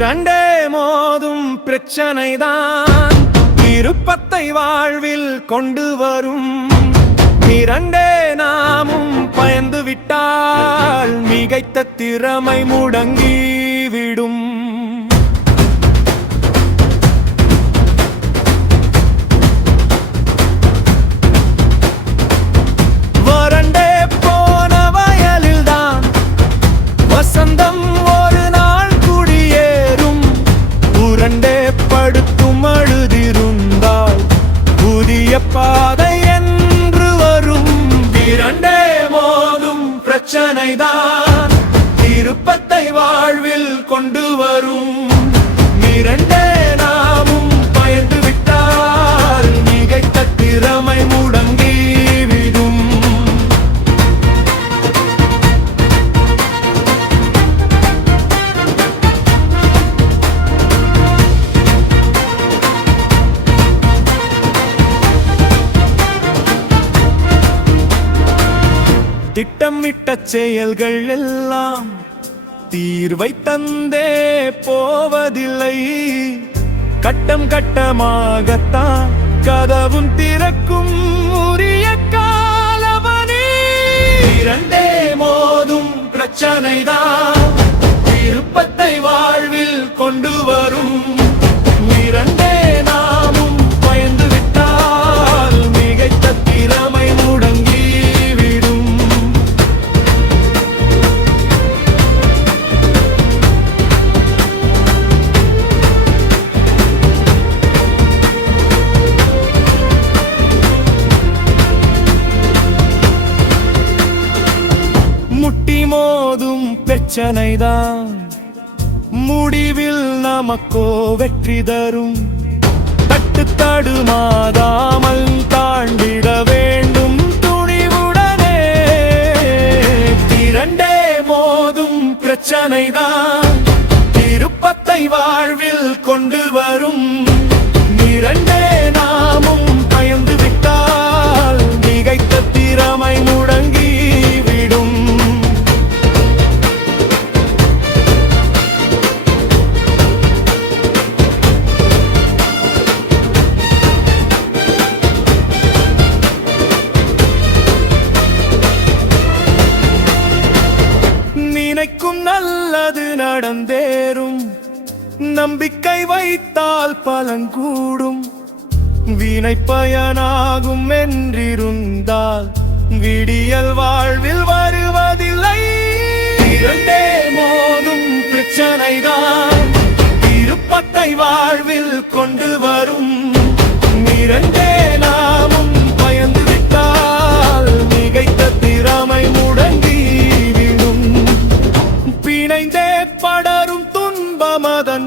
இரண்டே மோதும் பிரச்சனைதான் விருப்பத்தை வாழ்வில் கொண்டு வரும். இரண்டே நாமும் பயந்து விட்டால் மிகைத்த திறமை முடங்கிவிடும். வறண்டே போன வயலில்தான் வசந்தம் ஒரு நாள் குடியேறும். உரண்டே படுத்தும் அழுதிருந்தால் புதிய பாதை என்று வரும். இரண்டே மோதும் பிரச்சனைதான் விருப்பத்தை வாழ்வில் கொண்டு வரும். இரண்டே நாமும் பயந்து விட்டால் மிகைத்த திறமை முடங்கிவிடும். திட்டமிட்ட செயல்கள் எல்லாம் தீர்வை தந்தே போவதில்லை. கட்டம் கட்டமாகத்தான் கதவும் திறக்கும் உரிய காலவனே. இரண்டே மோதும் பிரச்சனைதான் விருப்பத்தை வாழ்வில் கொண்டு வரும். இரண்டே நாமும் பயந்து விட்டால் மிகைத்த திறமை முடங்கி. முட்டி மோதும் பிரச்சனைதான் முடிவில் நமக்கோ வெற்றி தரும். தட்டு தடுமாதாமல் தாண்டிட வேண்டும் துணிவுடனே. இரண்டே மோதும் பிரச்சனைதான் விருப்பத்தை வாழ்வில் கொண்டு வரும். இரண்டே நாமும் பயந்து விட்டால் மிகைத்த திறமை முடங்கி. நினைக்கும் நல்லது நடந்தேறும். நம்பிக்கை வைத்தால் பலங்கூடும். வினை பயனாகும் என்றிருந்தால் விடியல் வாழ்வில் வருவதில்லை. இரண்டே மோதும் பிரச்சனைதான் விருப்பத்தை வாழ்வில் கொண்டு வரும். இரண்டே நாமும் பயந்து விட்டால் மிகைத்த திறமை முடங்கி. பிணைந்தே படரும் துன்பமதன்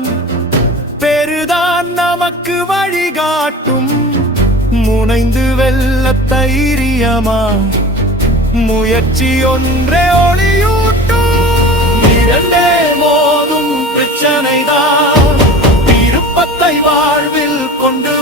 பெருதான் நமக்கு வழிகாட்டும். முனைந்து வெல்ல தைரியமா முயற்சி ஒன்றே ஒளியூட்டும். இரண்டே மோதும் பிரச்சனைதான் விருப்பத்தை வாழ்வில் கொண்டு